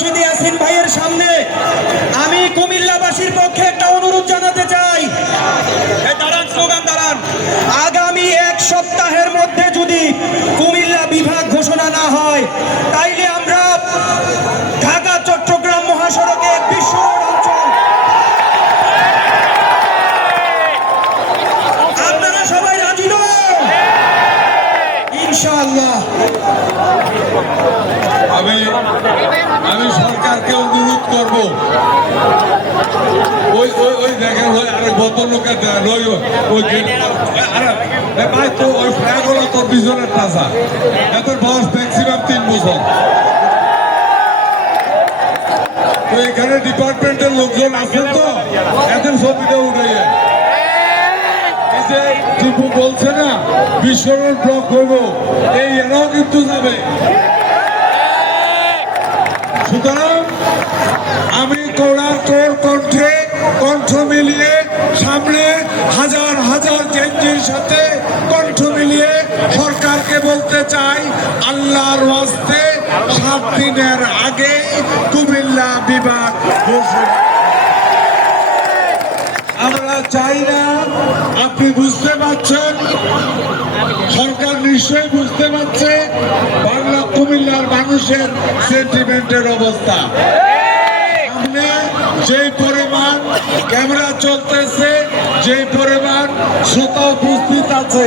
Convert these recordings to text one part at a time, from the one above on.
রশিদ ইয়াসিন ভাইয়ের সামনে আমি কুমিল্লাবাসীর পক্ষে একটা অনুরোধ জানাতে চাই। দাঁড়ান, স্লোগান দাঁড়ান। আগামী এক সপ্তাহের মধ্যে যদি কুমিল্লা বিভাগ ঘোষণা না হয়, তাইলে আমরা ঢাকা চট্টগ্রাম মহাসড়কে বিশ্ব রোড অঞ্চল, আপনারা সবাই রাজি নন? ইনশাআল্লাহ। আমি সরকারকে অনুরোধ করব, ওই দেখেন আরেক বদল লোকের ভাই তো ওই ফ্ল্যাগ হলো তোর বিজনের তাজা, এত বয়স ম্যাক্সিমাম 3 বছর। তো এখানে ডিপার্টমেন্টের লোকজন আছেন, তো এদের ছবিটা উঠাইয়া এই যে টিপু বলছে না বিশ্বরোড ব্লক হইব, এই এরাও কিন্তু যাবে। সুতরাং আমি তোর কণ্ঠে কণ্ঠ মিলিয়ে সামনে হাজার হাজার চেঞ্জের সাথে কণ্ঠ মিলিয়ে সরকারকে বলতে চাই, আল্লাহর ওয়াস্তে 7 দিনের আগে কুমিল্লা বিভাগ ঘোষণা। আমরা চাই না, আপনি বুঝতে পারছেন, সরকার নিশ্চয়ই বুঝতে পারছে বাংলা কুমিল্লার মানুষের সেন্টিমেন্টের অবস্থা। সামনে যে পরিমাণ ক্যামেরা চলতেছে, যে পরিমাণ শ্রোতা উপস্থিত আছে,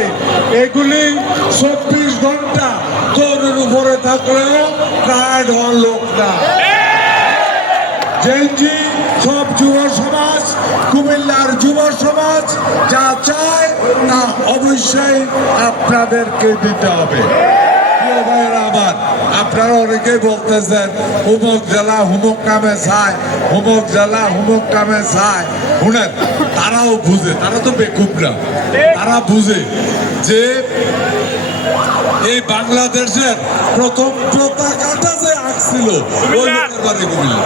এগুলি 24 ঘন্টা তোরের উপরে থাকলেও টায়ার্ড হওয়ার লোক না। জেনজি সব যুব সমাজ, কুমিল্লার যুব সমাজ যা চায় তা অবশ্যই আপনাদেরকে দিতে হবে। প্রিয় ভাইয়েরা, আবার আপনারা অনেকেই বলতেছেন হুমক জেলা হুমক কামে চায়, হুমক জেলা হুমক কামে চায়। শুনেন, তারাও বুঝে, তারা তো বেকুব না, তারা বুঝে যে এই বাংলাদেশের প্রথম পতাকাটা যে আঁকছিল ওই লোকের বাড়ি কুমিল্লা,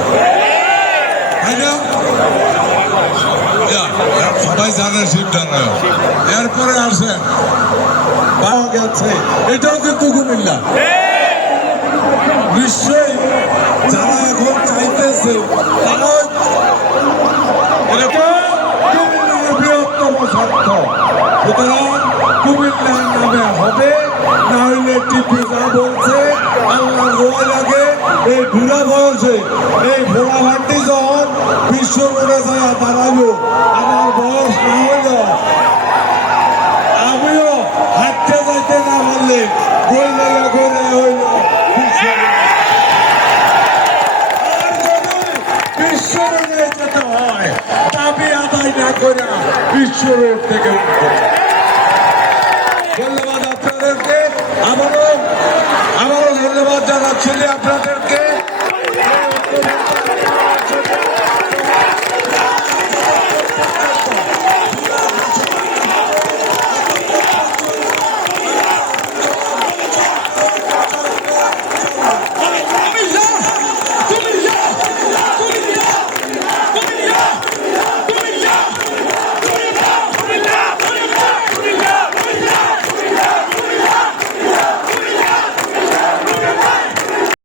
সবাই জানে শিবনারায়ণ। এরপরে আসেন পাওয়া গেছে, এটাও কিন্তু কুমিল্লা। নিশ্চয়ই যারা এখন চাইতেছে তারা কুমিল্লার বৃহত্তম স্বার্থ। সুতরাং কুমিল্লার নামে হবে, না হইলে টিপি যা বলছে আল্লাহ গোয়া লাগে। এই বুড়া বয়সে এই ভোলা ভান্ডি যখন বিশ্ব রোডে যায় দাঁড়ালো, আমার বয়স না হইল, আমিও হাঁটতে যাইতে না পারলে গোল জায়গা করে হইল বিশ্ব রোডে যেতে হয়, দাবি আদায় না করে বিশ্ব রোড থেকে উঠতে। ধন্যবাদ আপনাদেরকে, আবারও ধন্যবাদ জানাচ্ছি আপনাদেরকে।